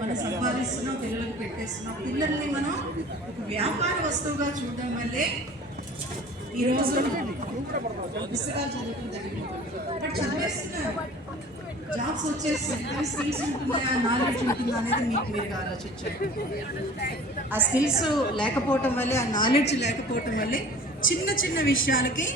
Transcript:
మనం సంపాదిస్తున్నాం, పిల్లలకు పెట్టేస్తున్నాం. పిల్లల్ని మనం ఒక వ్యాపార వస్తువుగా చూడడం వల్లే ఈరోజు పుస్తకాలు చదువుకుని తగ్గిపోతుంది. బట్ చదివేస్తున్నారు, జాబ్స్ వచ్చేస్తాయి, కానీ స్కిల్స్ ఉంటుందా, నాలెడ్జ్ ఉంటుందా అనేది మీరు ఆలోచించండి. ఆ స్కిల్స్ లేకపోవటం వల్లే, ఆ నాలెడ్జ్ లేకపోవటం వల్లే చిన్న చిన్న విషయాలకి